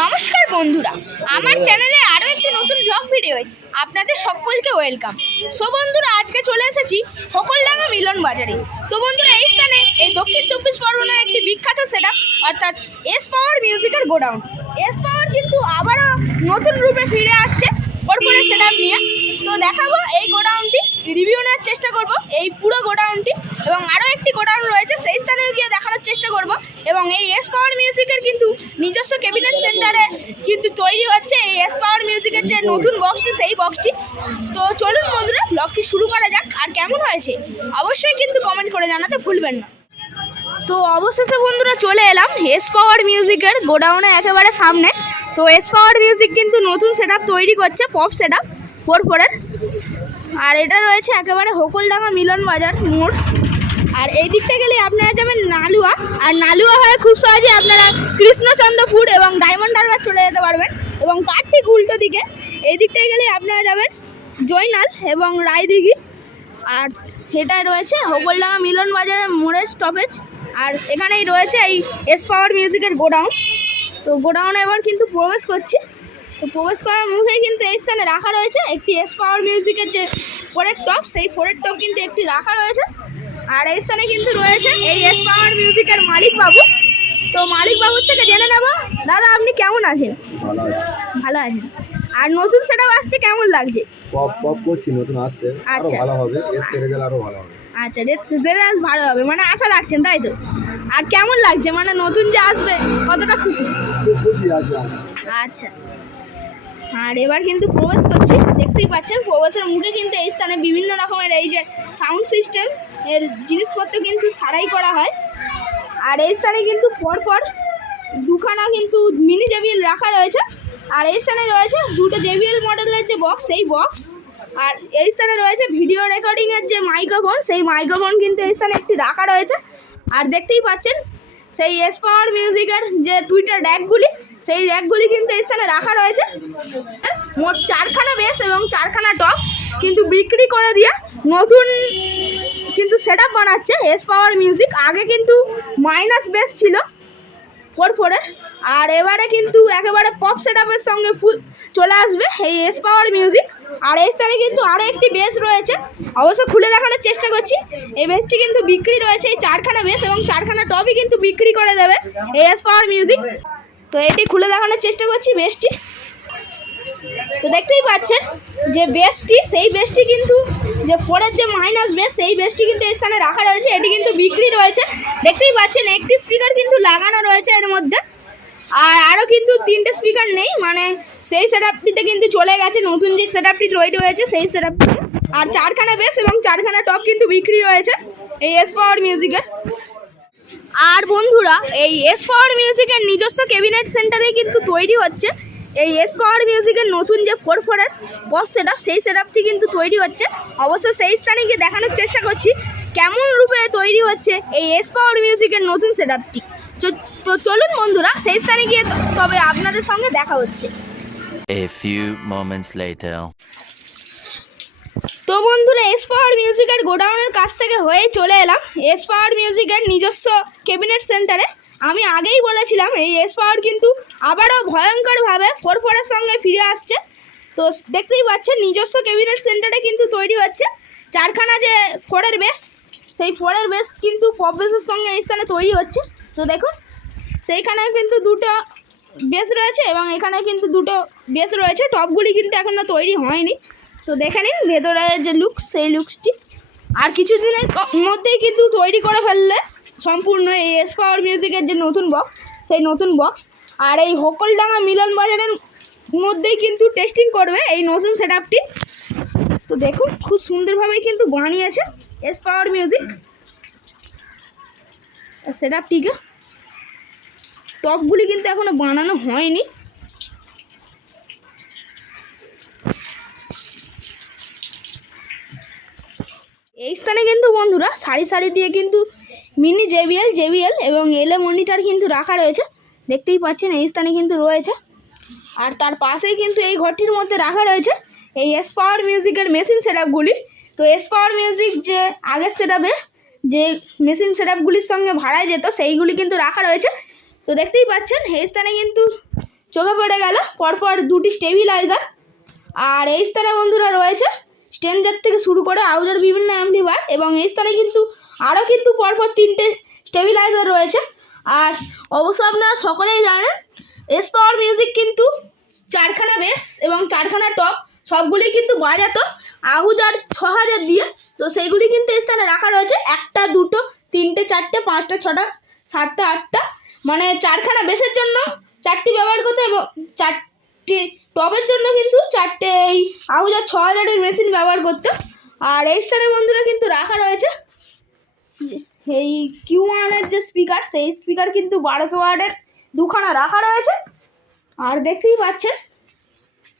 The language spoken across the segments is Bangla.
নমস্কার বন্ধুরা, আমার চ্যানেলে আরও একটি নতুন ব্লগ ভিডিও আপনাদের সকলকে ওয়েলকাম সো বন্ধুরা, আজকে চলে এসেছি হকলডাঙ্গা মিলন বাজারে। তো বন্ধুরা, এই স্থানে এই দক্ষিণ চব্বিশ পরগনার একটি বিখ্যাত সেট অর্থাৎ এস পাওয়ার মিউজিকের গোডাউন। এস পাওয়ার কিন্তু আবারও নতুন রূপে ফিরে আসছে কর্পোরেট সেট নিয়ে। তো দেখাবো এই গোডাউনটি রিভিউ নেওয়ার চেষ্টা করব, এই পুরো গোডাউনটি এবং আরও একটি গোডাউন রয়েছে, সেই স্থানেও গিয়ে দেখানোর চেষ্টা করব। এবং এই এস পাওয়ার মিউজিকের কিন্তু নিজস্ব ক্যাবিনেট সেন্টারে কিন্তু তৈরি হচ্ছে এই এস পাওয়ার মিউজিকের যে নতুন বক্সটি সেই বক্সটি তো চলুন বন্ধুরা ব্লগটি শুরু করা যাক আর কেমন হয়েছে, অবশ্যই কিন্তু কমেন্ট করে জানাতে ভুলবেন না। তো অবশেষে বন্ধুরা চলে এলাম এস পাওয়ার মিউজিকের গোডাউনে একেবারে সামনে। তো এস পাওয়ার মিউজিক কিন্তু নতুন সেট তৈরি করছে পপ সেট আপ ফোর ফোরের আর এটা রয়েছে একেবারে হোকলডাঙ্গা মিলন বাজার মোড়। আর এই দিকটা গেলে আপনারা যাবেন নালুয়া। আর নালুয়া হয়ে খুব সহজে আপনারা কৃষ্ণচন্দ্রপুর এবং ডায়মন্ড হারবার চলে যেতে পারবেন। এবং তার ঠিক উল্টো দিকে, এই দিকটায় গেলে আপনারা যাবেন জয়নাল এবং রায়দিঘি। আর এটাই রয়েছে হোকলডাঙ্গা মিলন বাজারের মোড়ের স্টপেজ আর এখানেই রয়েছে এই এস পাওয়ার মিউজিকের গোডাউন। তো গোডাউনে এবার কিন্তু প্রবেশ করছি। তো প্রবেশ করার মুখেই কিন্তু এই স্থানে রাখা রয়েছে একটি এস পাওয়ার মিউজিকের যে ফোরের টপ সেই ফোরের টপ কিন্তু একটি রাখা রয়েছে। আর এই স্থানে কিন্তু রয়েছে এই এস পাওয়ার মিউজিকের মালিক বাবু। তো মালিক বাবুর থেকে জেনে নেব দাদা আপনি কেমন আছেন? ভালো আছেন। আর নতুন সেটা আসছে কেমন লাগছে? পপ পপ করছি নতুন আসছে। আরও আচ্ছা। ভালো হবে। এর রেজাল্ট আরও ভালো হবে। আচ্ছা রেজাল্ট ভালো হবে মানে আশা রাখছেন তাই তো? আর কেমন লাগছে? মানে নতুন যে আসবে কতটা খুশি? খুশি আচ্ছা। আর এবার কিন্তু প্রবেশ করছি দেখতেই পাচ্ছেন প্রবেশের মুখে কিন্তু এই স্থানে বিভিন্ন রকমের এই যে সাউন্ড সিস্টেম এর জিনিসপত্র কিন্তু সারাই করা হয়। আর এই স্থানে কিন্তু পরপর দুখানা কিন্তু মিনি জেবিএল রাখা রয়েছে। আর এই স্থানে রয়েছে দুটো জেবিএল মডেলের যে বক্স সেই বক্স আর এই স্থানে রয়েছে ভিডিও রেকর্ডিংয়ের যে মাইক্রোফোন সেই মাইক্রোফোন কিন্তু এই স্থানে একটি রাখা রয়েছে। আর দেখতেই পাচ্ছেন, সেই এস পাওয়ার মিউজিকের যে টুইটার র্যাকগুলি সেই র্যাকগুলি কিন্তু এই স্থানে রাখা রয়েছে। মোট চারখানা বেস এবং চারখানা টপ কিন্তু বিক্রি করে দিয়ে নতুন কিন্তু সেট আপ বানাচ্ছে এস পাওয়ার মিউজিক আগে কিন্তু মাইনাস বেস ছিল ফোর ফোরে আর এবারে কিন্তু একেবারে পপ সেট আপের সঙ্গে ফুল চলে আসবে এই এস পাওয়ার মিউজিক আর এই স্থানে কিন্তু আরও একটি বেস রয়েছে। অবশ্য খুলে দেখানোর চেষ্টা করছি। এই বেসটি কিন্তু বিক্রি রয়েছে, এই চারখানা বেস এবং চারখানা টপই কিন্তু বিক্রি করে দেবে এই এস পাওয়ার মিউজিক তো এটি খুলে দেখানোর চেষ্টা করছি বেসটি তো দেখতেই পাচ্ছেন যে বেসটি সেই বেসটি কিন্তু যে পরের যে মাইনাস বেস সেই বেসটি কিন্তু এই স্থানে রাখা রয়েছে। এটি কিন্তু বিক্রি রয়েছে। দেখতেই পাচ্ছেন একটি স্পিকার কিন্তু লাগানো রয়েছে এর মধ্যে। আর আরও কিন্তু তিনটে স্পিকার নেই। মানে সেই সেট আপটিতে কিন্তু চলে গেছে। নতুন যে সেট আপটি তৈরি হয়েছে, সেই সেট আপটিতে আর চারখানা বেস এবং চারখানা টপ কিন্তু বিক্রি রয়েছে এই এস পাওয়ার মিউজিকের আর বন্ধুরা, এই এস পাওয়ার মিউজিকের নিজস্ব ক্যাবিনেট সেন্টারে কিন্তু তৈরি হচ্ছে। এই এস পাওয়ার মিউজিকের নতুন যে ফোর ফোরের বক্স সেট সেই সেট আপটি কিন্তু তৈরি হচ্ছে। অবশ্য সেই স্থানে গিয়ে দেখানোর চেষ্টা করছি কেমন রূপে তৈরি হচ্ছে এই এস পাওয়ার মিউজিকের নতুন সেট আপটি তো চলুন বন্ধুরা সেই স্থানে গিয়ে ত- তবে আপনাদের সঙ্গে দেখা হচ্ছে। A few moments later. তো বন্ধুরা এস পাওয়ার মিউজিকের গোডাউনের কাছ থেকে হয়ে চলে এলাম। এস পাওয়ার মিউজিকের নিজস্ব ক্যাবিনেট সেন্টারে আমি আগেই বলেছিলাম, এই এস পাওয়ার কিন্তু আবারও ভয়ঙ্করভাবে ফোর ফোরের সঙ্গে ফিরে আসছে। তো দেখতেই পাচ্ছেন, নিজস্ব ক্যাবিনেট সেন্টারে কিন্তু তৈরি হচ্ছে। চারখানা যে ফোরের বেস সেই ফোরের বেস কিন্তু পপ বেসের সঙ্গে এই স্থানে তৈরি হচ্ছে। তো দেখুন, সেইখানে কিন্তু দুটো বেস রয়েছে এবং এখানে কিন্তু দুটো বেস রয়েছে। টপগুলি কিন্তু এখনও তৈরি হয়নি। তো দেখে নিন ভেতরের যে লুক সেই লুকসটি আর কিছুদিনের মধ্যেই কিন্তু তৈরি করে ফেললে সম্পূর্ণ এই এস পাওয়ার মিউজিকের যে নতুন বক্স সেই নতুন বক্স আর এই হকলডাঙ্গা মিলন বাজারের মধ্যেই কিন্তু টেস্টিং করবে এই নতুন সেট আপটি তো দেখুন, খুব সুন্দরভাবেই কিন্তু বানিয়েছে এস পাওয়ার মিউজিক সেট আপটিকে টপগুলি কিন্তু এখনও বানানো হয়নি। এই স্থানে কিন্তু বন্ধুরা সারি সারি দিয়ে কিন্তু মিনি জেবিএল জেবিএল এবং এলএ মনিটার কিন্তু রাখা রয়েছে। দেখতেই পাচ্ছেন এই স্থানে কিন্তু রয়েছে। আর তার পাশেই কিন্তু এই ঘরটির মধ্যে রাখা রয়েছে এই এস পাওয়ার মিউজিকের মেশিন সেটআপগুলি তো এস পাওয়ার মিউজিক যে আগের সেটআপে যে মেশিন সেটআপগুলির সঙ্গে ভাড়ায় যেত, সেইগুলি কিন্তু রাখা রয়েছে। তো দেখতেই পাচ্ছেন এই স্থানে কিন্তু চোখে পড়ে গেল। পরপর দুটি স্টেবিলাইজার আর এই স্থানে বন্ধুরা রয়েছে স্টেঞ্জার থেকে শুরু করে আউজার বিভিন্ন অ্যাম্পলিফায়ার এবং এই স্থানে কিন্তু আরও কিন্তু পরপর তিনটে স্টেবিলাইজার রয়েছে। আর অবশ্য আপনারা সকলেই জানেন এস পাওয়ার মিউজিক কিন্তু চারখানা বেস এবং চারখানা টপ সবগুলি কিন্তু বাজাতো। আহুজার ছ হাজার দিয়ে, তো সেইগুলি কিন্তু এই স্থানে রাখা রয়েছে। একটা, দুটো, তিনটে, চারটে, পাঁচটা, ছটা, সাতটা, আটটা। মানে চারখানা বেসের জন্য চারটি ব্যবহার করতে এবং চারটি টপের জন্য কিন্তু চারটে এই আহুজার ছ হাজারের মেশিন ব্যবহার করতো। আর এই স্থানে বন্ধুরা কিন্তু রাখা রয়েছে। এই কিউ ওয়ানের যে স্পিকার সেই স্পিকার কিন্তু বারোশো ওয়ার্ডের দুখানা রাখা রয়েছে। আর দেখতেই পাচ্ছেন,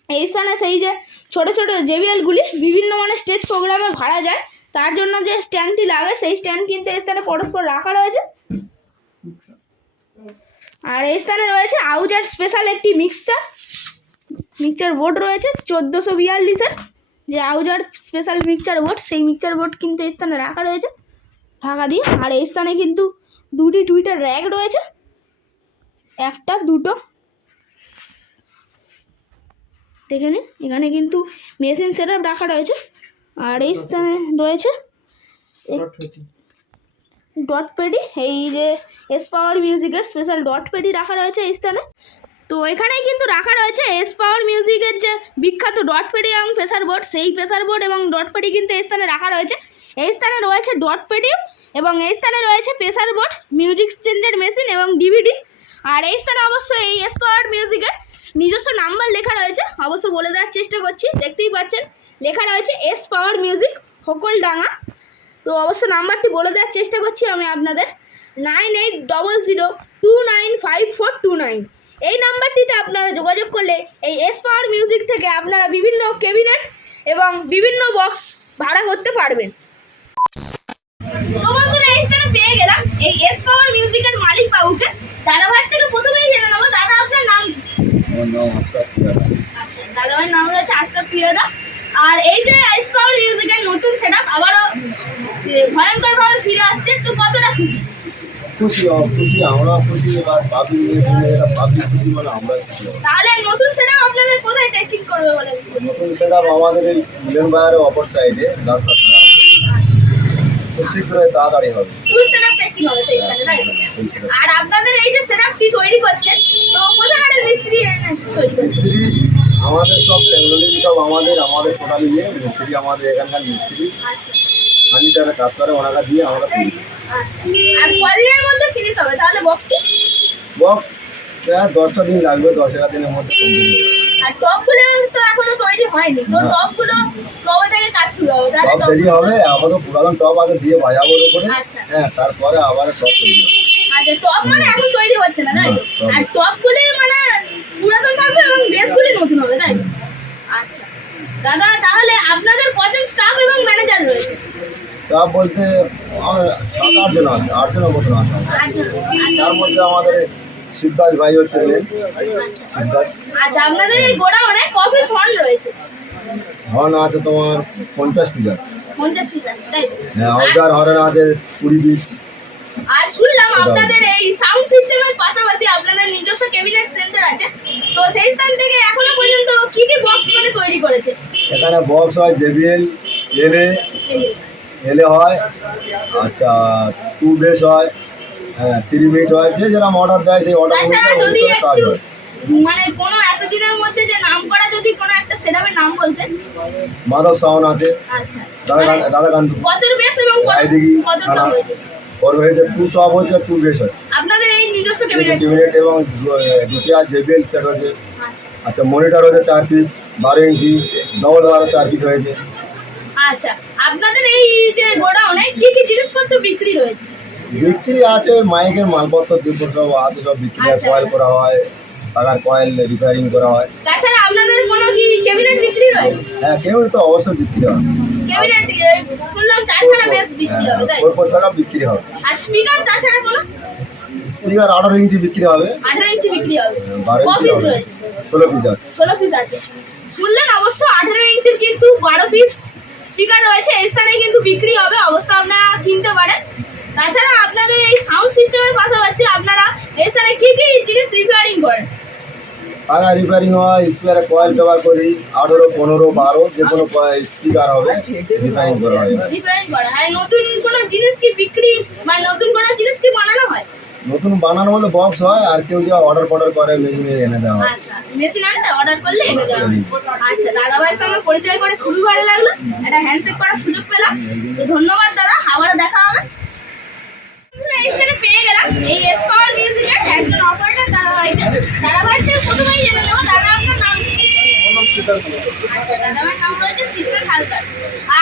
এই স্থানে সেই যে ছোট ছোট জেবিএলগুলি বিভিন্ন মানে স্টেজ প্রোগ্রামে ভাড়া যায়। তার জন্য যে স্ট্যান্ডটি লাগে, সেই স্ট্যান্ড কিন্তু এই স্থানে পরস্পর রাখা রয়েছে। আর এই স্থানে রয়েছে আউজার স্পেশাল একটি মিক্সচার মিক্সচার বোর্ড রয়েছে চোদ্দোশো বিয়াল্লিশের। যে আউজার স্পেশাল মিক্সচার বোর্ড সেই মিক্সচার বোর্ড কিন্তু এই স্থানে রাখা রয়েছে ঢাকা দিয়ে। আর এই স্থানে কিন্তু দুটি টুইটার র্যাক রয়েছে একটা দুটো। দেখে নিন এখানে কিন্তু মেশিন সেট রাখা রয়েছে। আর এই স্থানে রয়েছে ডট পেডি এই যে এস পাওয়ার মিউজিকের স্পেশাল ডট পেডি রাখা রয়েছে এই স্থানে। তো এখানে কিন্তু রাখা রয়েছে এস পাওয়ার মিউজিকের যে বিখ্যাত ডট পেডি এবং প্রেসার বোর্ড সেই প্রেসার বোর্ড এবং ডট পেডি কিন্তু এই স্থানে রাখা রয়েছে। এই স্থানে রয়েছে ডট পেডি এবং এই স্থানে রয়েছে প্রেসার বোর্ড মিউজিক চেঞ্জের মেশিন এবং ডিভিডি আর এই স্থানে অবশ্যই এই এস পাওয়ার মিউজিকের নিজস্ব নাম্বার লেখা রয়েছে। অবশ্য বলে দেওয়ার চেষ্টা করছি, দেখতেই পাচ্ছেন, লেখা রয়েছে এস পাওয়ার মিউজিক হোকলডাঙ্গা। তো অবশ্য নাম্বারটি বলে দেওয়ার চেষ্টা করছি আমি আপনাদের। Nine eight double zero two nine five four two nine. এই নাম্বারটিতে আপনারা যোগাযোগ করলে এই এস পাওয়ার মিউজিক থেকে আপনারা বিভিন্ন কেবিনেট এবং বিভিন্ন বক্স ভাড়া করতে পারবেন। তো বন্ধুরা এই স্থানে পেয়ে গেলাম? এই এস পাওয়ার মিউজিকের মালিক বাবুকে দাদা ভাই থেকে প্রথমেই জেনে নেব দাদা আপনার নাম আচ্ছা দাদা ভাইয়ের নাম রয়েছে আশরাফ প্রিয়দা। আর এই যে আইস পাওয়ার মিউজিকের নতুন সেট আপ আবারও ভয়ঙ্কর ভাবে ফিরে আসছে তো কতটা খুশি? খুশি খুশি আমরা খুশি এবার ভাবি এটা ভাবি খুশি মানে আমরা তাহলে নতুন সেট আপ আপনাদের কোথায় টেস্টিং করবে বলে নতুন সেট আমাদের এই মিলন বাজারের অপর সাইডে রাস্তা খুব শীঘ্রই তাড়াতাড়ি হবে। ফুল সেট আপ টেস্টিং হবে সেই স্থানে তাই? সেটা। আর আপনাদের এই যে সেট আপটি তৈরি করছেন তো কোথাকার মিস্ত্রি এনে তৈরি করছেন আমাদের সব টেকনোলজি সব আমাদের আমাদের টোটালি নিয়ে মিস্ত্রি আমাদের এখানকার মিস্ত্রি। আচ্ছা। আমি যারা কাজ করে ওনারা দিয়ে আমরা তৈরি আচ্ছা। আর কদিনের মধ্যে ফিনিশ হবে তাহলে বক্সটি বক্স দশটা দিন লাগবে দশ এগারো দিনের মধ্যে। আর টপগুলো তো এখনও তৈরি হয়নি তো। টপগুলো কবে থেকে কাজ শুরু হবে? তাহলে টপ তৈরি হবে আপাতত পুরাতন টপ আছে দিয়ে বাজাবো উপরে। আচ্ছা। হ্যাঁ তারপরে আবার টপ তৈরি হবে। আচ্ছা টপ মানে এখন তৈরি হচ্ছে না তাই আর টপগুলি মানে পুরাতন থাকবে এবং বেসগুলি নতুন হবে তাই? আচ্ছা। দাদা তাহলে আপনাদের কজন স্টাফ এবং ম্যানেজার রয়েছে? টপ বলতে সাত আট জন আছে আট জনের মতন আছে। আটজন। তার মধ্যে আমাদের শিবদাস ভাই হচ্ছে আচ্ছা। শিবদাস। আচ্ছা আপনাদের এই গোডাউনে কফি হর্ন রয়েছে? হর্ন আছে তোমার পঞ্চাশ পিস আছে। পঞ্চাশ পিস আছে তাই? হ্যাঁ হর্ন আছে কুড়ি পিস। আর শুনলাম আপনাদের এই সাউন্ড সিস্টেমের পাশাপাশি আপনাদের নিজস্ব ক্যাবিনেট সেন্টার আছে। তো সেই স্থান থেকে এখনও পর্যন্ত কি কি বক্স মানে তৈরি করেছে? এখানে বক্স হয় জেবিএল এলে এলে হয় আচ্ছা টু বেস হয় হ্যাঁ থ্রি মিনিট হয় যে যেরকম অর্ডার দেয় সেই অর্ডার যদি একটু মানে কোনো এতদিনের মধ্যে যে নাম করা যদি কোনো একটা সেটআপের নাম বলতেন। মাধব সাউন্ড আছে আচ্ছা। রাধাকান্ত রাধাকান্ত কতর বেস এবং কত টপ হয়েছে? ওর হয়েছে টু টপ হয়েছে টু বেস আছে আপনাদের এই নিজস্ব ক্যাবিনেট টিউনেট এবং দুটি আর জেবিএল সেট হয়েছে। আচ্ছা। আচ্ছা মনিটর হয়েছে চার পিস বারো ইঞ্চি ডবল বারো চার পিস হয়েছে। আচ্ছা আপনাদের এই যে গোডাউনে কি কি জিনিসপত্র বিক্রি রয়েছে? বিক্রি আছে মাইকের মালপত্র দ্রব্য সব আছে সব বিক্রি হয় আচ্ছা। কয়েল করা হয় টাকার কয়েল রিপেয়ারিং করা হয়। তাছাড়া আপনাদের কোনো কি ক্যাবিনেট বিক্রি রয়েছে? হ্যাঁ কেউ তো অবশ্যই বিক্রি হবে ক্যাবিনেট শুনলাম চারখানা বেস বিক্রি হবে তাই ওর পর বিক্রি হবে আর স্পিকার তাছাড়া কোনো? স্পিকার আঠারো ইঞ্চি বিক্রি হবে। আঠারো ইঞ্চি বিক্রি হবে। বারো ইঞ্চি পিস হবে। ষোলো পিস আছে। ষোলো পিস আছে। শুনলেন অবশ্য আঠারো ইঞ্চির কিন্তু বারো পিস স্পিকার রয়েছে। এই স্থানে কিন্তু বিক্রি হবে অবশ্য আপনারা কিনতে পারেন। তাছাড়া আপনাদের এই সাউন্ড সিস্টেমের পাশাপাশি আপনারা এই স্থানে কি কি জিনিস রিপেয়ারিং করেন? টাকা রিপেয়ারিং হয় স্পিকারে কয়েল ব্যবহার করি আঠেরো পনেরো বারো যে কোনো স্পিকার হবে রিপেয়ারিং করা হয়। রিপেয়ারিং করা হয়। নতুন কোনো জিনিস কি বিক্রি বা নতুন কোনো জিনিস কি বানানো হয়? নতুন বানানো বলে বক্স হয় আর কেউ যা অর্ডার ফর্ডার করে মেশিনে এনে দেওয়া হয়। আচ্ছা মেশিন আনতে অর্ডার করলে এনে দেওয়া আচ্ছা দাদা ভাইয়ের সঙ্গে পরিচয় করে খুবই ভালো লাগল। একটা হ্যান্ডশেক করার সুযোগ পেলাম। তো ধন্যবাদ দাদা আবারও দেখা হবে। পেয়ে গেলাম। এই এস পাওয়ার মিউজিকের একজন অপারেটর দাদা ভাইকে দাদা ভাইয়ের থেকে প্রথমেই জেনে নেব দাদা আপনার নাম আচ্ছা দাদা ভাইয়ের নাম রয়েছে সিদ্ধার্থ হালদার।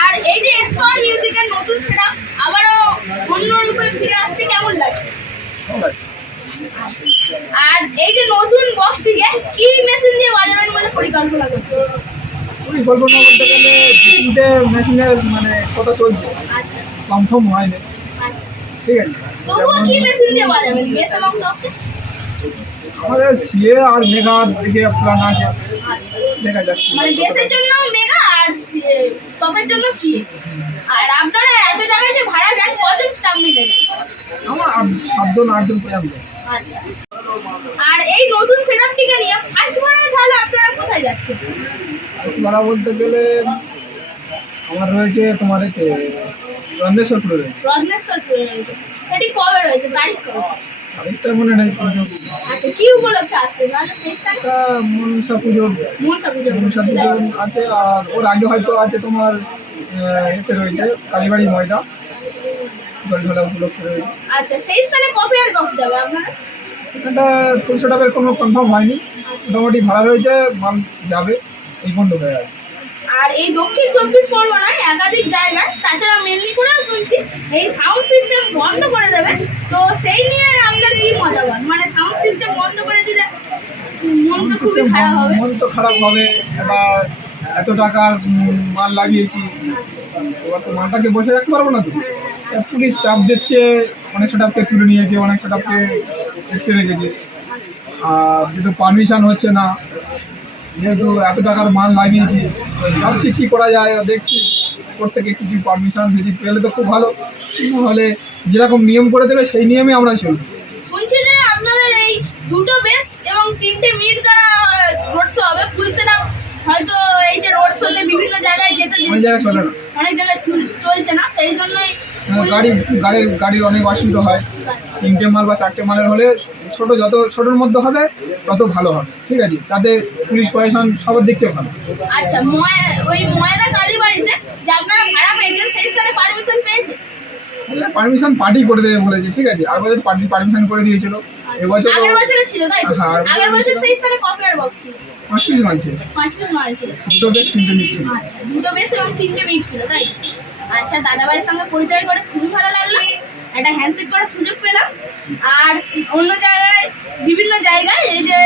আর এই যে এস পাওয়ার মিউজিকের নতুন সেটআপ আবারও অন্য রূপে ফিরে আসছে কেমন লাগছে? আর এই যে নতুন বক্সটিকে কি মেশিন দিয়ে বাজাবেন বলে পরিকল্পনা করছে? পরিকল্পনা বলতে গেলে তিনটে মেশিনের মানে কথা চলছে। আচ্ছা। কনফার্ম হয়নি। ঠিক আছে। তবুও কি মেশিন দিয়ে বাজাবেন মেস এবং টপকে আমাদের সিএ আর মেঘার দিকে প্ল্যান আছে। আচ্ছা। দেখা যাচ্ছে মানে বেসের জন্য মেগা আর টপের জন্য সি আর আপনারা এত জায়গায় যে ভাড়া যান কজন স্টাফ মিলে আমার সাতজন আটজন পর্যন্ত আচ্ছা। আর এই নতুন সেটআপটিকে নিয়ে ফার্স্ট ভাড়ায় তাহলে আপনারা কোথায় যাচ্ছেন? ভাড়া বলতে গেলে আমার রয়েছে তোমার এতে রয়েছে। রত্নেশ্বরপুরে রয়েছে। সেটি কবে রয়েছে? তারিখ কবে? আরেকটা মনে নেই আচ্ছা কি উপলক্ষে আসছে? সেই স্থানে মনসা পুজোর মনসা পুজো মনসা পুজো আছে আর ওর আগে হয়তো আছে তোমার এতে রয়েছে কালীবাড়ি ময়দা জল উপলক্ষে রয়েছে। আচ্ছা সেই স্থানে কবে আর বক্স যাবে আপনারা? সেখানটা ফুল সেটাপের কোনো কনফার্ম হয়নি। মোটামুটি ভাড়া রয়েছে মাল যাবে এই বন্ধ হয়ে আছে আর এই দক্ষিণ চব্বিশ পরগনায় একাধিক জায়গায় তাছাড়া মেদিনীপুরেও শুনছি এই সাউন্ড সিস্টেম বন্ধ করে দেবে। তো সেই নিয়ে আপনার কি মতামত? মানে সাউন্ড সিস্টেম বন্ধ করে দিলে মন তো খুবই খারাপ হবে। মন তো খারাপ হবে। এত টাকার মাল লাগিয়েছি। তো মালটাকে বসে রাখতে পারব না তো। পুলিশ চাপ দিচ্ছে অনেক সেটাপকে তুলে নিয়েছে অনেক সেটাপকে দেখতে রেখেছে। আর যেহেতু পারমিশন হচ্ছে না যেহেতু এত টাকার মাল লাগিয়েছি ভাবছি কী করা যায় দেখছি প্রত্যেকে কিছু পারমিশন যদি পেলে তো খুব ভালো। হলে যেরকম নিয়ম করে দেবে সেই নিয়মে আমরা চলবো শুনছি যে আপনাদের এই দুটো বেস এবং তিনটে মিট দ্বারা রোড শো হবে? ফুল সেটা হয়তো এই যে রোড শোতে বিভিন্ন জায়গায় যেতে অনেক জায়গায় চলে না। অনেক জায়গায় চলছে না সেই জন্যই হ্যাঁ, গাড়ি গাড়ির গাড়ির অনেক অসুবিধা হয়। তিনটে মাল বা চারটে মালের হলে ছোট যত ছোটোর মধ্যে হবে তত ভালো হবে। ঠিক আছে? তাতে পুলিশ প্রশাসন সবার দিক থেকে ভালো। আচ্ছা ওই ময়দা কালীবাড়িতে যে আপনারা ভাড়া পেয়েছেন সেই স্থানে পারমিশন পেয়েছে? পারমিশন পার্টি করে দেবে বলেছে ঠিক আছে? আর পার্টি পারমিশন করে দিয়েছিল। এবছর আগের বছরে ছিল তাই তো? হ্যাঁ, আগের বছর সেই স্থানে কপি আর বক্স ছিল? পাঁচ পিস মানছে পাঁচ পিস মাল ছিল। দুটো বেশ তিনটে নিচ্ছে আচ্ছা দুটো এবং তিনটে ছিল তাই আচ্ছা দাদাভাইয়ের সঙ্গে পরিচয় করে খুবই ভালো লাগল। একটা হ্যান্ডশেক করার সুযোগ পেলাম। আর অন্য জায়গায় বিভিন্ন জায়গায় এই যে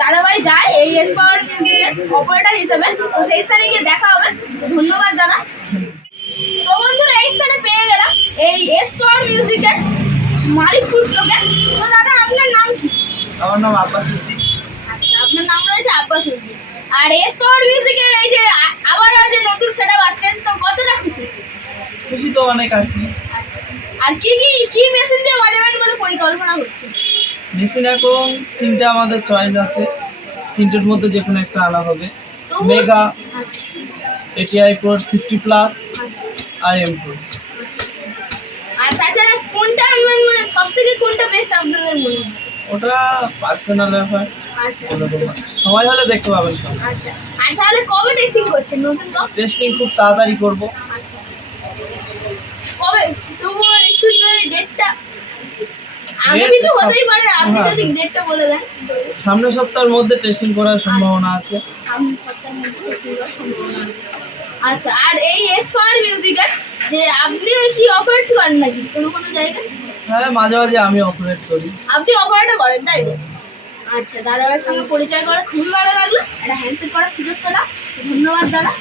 দাদাভাই যায় এই এস পাওয়ার মিউজিকের অপারেটর হিসেবে। তো সেই স্থানে গিয়ে দেখা হবে। ধন্যবাদ দাদা। তো বন্ধুরা এই স্থানে পেয়ে গেলাম এই এস পাওয়ার মিউজিকের মালিক লোকে তো দাদা আপনার নাম কি? আমার নাম আব্বাস আচ্ছা আপনার নাম রয়েছে আব্বাস উদ্দিন আর এস পাওয়ার মিউজিকের এই যে আ- আবারও যে নতুন সেটা পাচ্ছেন তো কতটা খুশি? খুশি তো অনেক আছে। আচ্ছা। আর কি কি কি মেশিন দিয়ে বাজাবেন বলে পরিকল্পনা করছে মেশিন এখন তিনটে আমাদের চয়েস আছে। তিনটের মধ্যে যে কোনো একটা আনা হবে। Mega ATI pro fifty plus আর এম প্রো আর তাছাড়া কোনটা আপনাদের মনে হচ্ছে ওটা পার্সোনাল ব্যাপার। আচ্ছা। সময় হলে দেখতে পাবেন সব আচ্ছা। আর তাহলে কবে টেস্টিং করছেন নতুন বক্স টেস্টিং খুব তাড়াতাড়ি করব। আচ্ছা। কবে? তবু একটু ডেটটা আগে কিছু হতেই পারে আপনি হ্যাঁ। যদি ডেটটা বলে দেন। সামনের সপ্তাহের মধ্যে টেস্টিং করার সম্ভাবনা আছে। সামনের সপ্তাহের মধ্যে testing করার সম্ভাবনা আছে। আচ্ছা। আর এই এস পাওয়ার মিউজিকের যে আপনি কি অপারেট করেন নাকি? কোনো কোনো জায়গায়? হ্যাঁ মাঝে মাঝে আমি অপারেট করি। আপনি অপারেটও করেন, তাই আচ্ছা দাদাভাইয়ের সঙ্গে পরিচয় করে খুবই ভালো লাগল। একটা হ্যান্ডসেট করার সুযোগ পেলাম। ধন্যবাদ, দাদা।